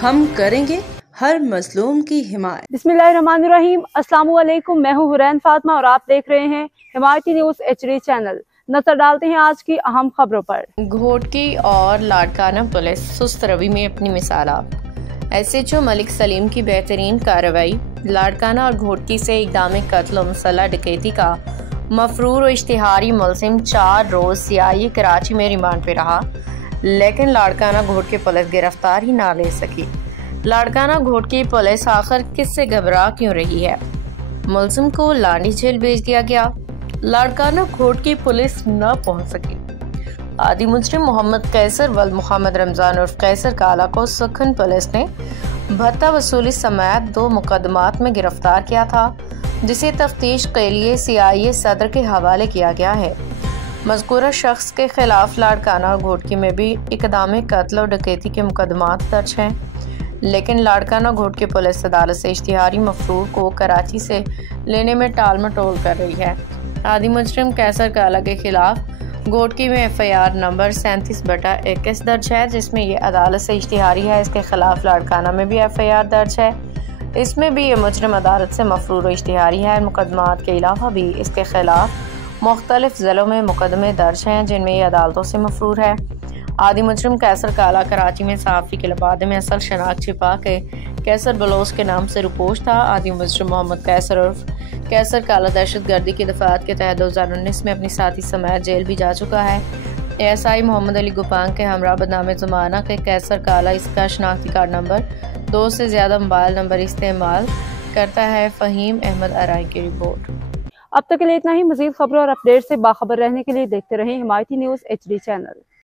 हम करेंगे हर मजलूम की हिमायत। बिस्मिल्लाहिर्रहमानिर्रहीम। अस्सलामु अलैकुम। मैं हूँ हुरैन फातिमा और आप देख रहे हैं हिमायती न्यूज़ HD चैनल। नजर डालते हैं आज की अहम खबरों पर। घोटकी और लाड़काना पुलिस सुस्त रवि में अपनी मिसालात। SHO मलिक सलीम की बेहतरीन कार्रवाई। लाड़काना और घोटकी से इक़दाम कत्ल और मुसल्लह डकैती का मफरूर और इश्तिहारी मुलजिम 4 रोज CIA कराची में रिमांड पे रहा, लेकिन लाड़काना घोटकी पुलिस गिरफ्तार ही ना ले सकी। लाड़काना घोटकी पुलिस आखिर किससे घबरा क्यों रही है? मुलजिम को लांडी जेल भेज दिया गया, लाड़काना घोटकी पुलिस न पहुंच सकी। आदि मुजरिम मोहम्मद कैसर वल मोहम्मद रमजान उर्फ कैसर काला को सुखन पुलिस ने भत्ता वसूली समेत 2 मुकदमात में गिरफ्तार किया था, जिसे तफ्तीश के लिए CIA सदर के हवाले किया गया है। मज़कूरा शख्स के खिलाफ लाड़काना और घोटकी में भी इक़दाम कत्ल और डकैती के मुकदमात दर्ज हैं, लेकिन लाड़काना घोटकी पुलिस अदालत से इश्तिहारी मफरूर को कराची से लेने में टाल मटोल कर रही है। आदि मुजरिम कैसर काला के खिलाफ घोटकी में FIR नंबर 37/21 दर्ज है, जिसमें ये अदालत से इश्तिहारी है। इसके खिलाफ लाड़काना में भी FIR दर्ज है, इसमें भी ये मुजरिम अदालत से मफरूर और इश्तिहारी है। मुकदमात के अलावा भी इसके खिलाफ मुख्तलिफ ज़िलों में मुकदमे दर्ज हैं, जिनमें ये अदालतों से मफरूर है। आदि मुजरिम कैसर काला कराची में सहाफ़ी के लबादे में असल शनाख्त छिपा के कैसर बलोच के नाम से रुपोश था। आदि मुजरिम मोहम्मद कैसर उर्फ कैसर काला दहशत गर्दी की दफात के तहत 2019 में अपनी साथी समेत जेल भी जा चुका है। ASI मोहम्मद अली गुपांग के हमरा बदनामे ज़माना के कैसर काला इसका शनाख्ती कार्ड नंबर 2 से ज़्यादा मोबाइल नंबर इस्तेमाल करता है। फ़हीम अहमद आराई की रिपोर्ट। अब तक के लिए इतना ही। मज़ीद खबरों और अपडेट से बाखबर रहने के लिए देखते रहें हिमायती न्यूज़ HD चैनल।